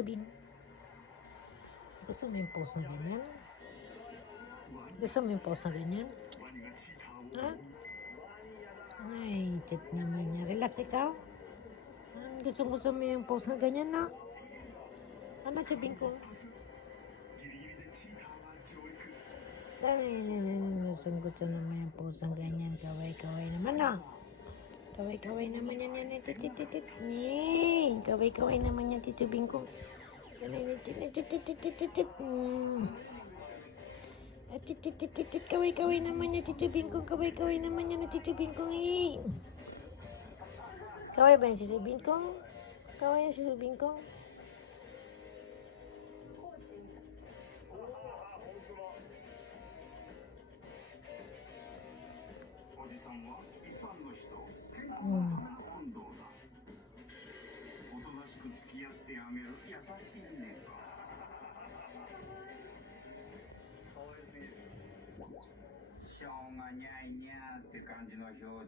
sabihin? Gusto mo yung pose na ganyan? Gusto mo yung pose na ganyan? Ha? Ay, chat naman niya. Relax ikaw. Gusto mo yung pose na ganyan na? Ano sabihin ko? Ay, gusto naman yung pose na ganyan. Kaway-kaway naman na. Kaway-kaway naman yan. Kaway-kaway naman yan, Tito Bingkong. Kaway-kaway naman yan, Tito Bingkong. Kaway-kaway naman yan, Tito Bingkong. Kaway ba yan, Tito Bingkong? Kaway yan, Tito Bingkong? おじさんは一般の人健康のための本堂だ。おとなしく付き合ってあげる優しいね。可愛すぎる。しょうがにゃいにゃーって感じの表情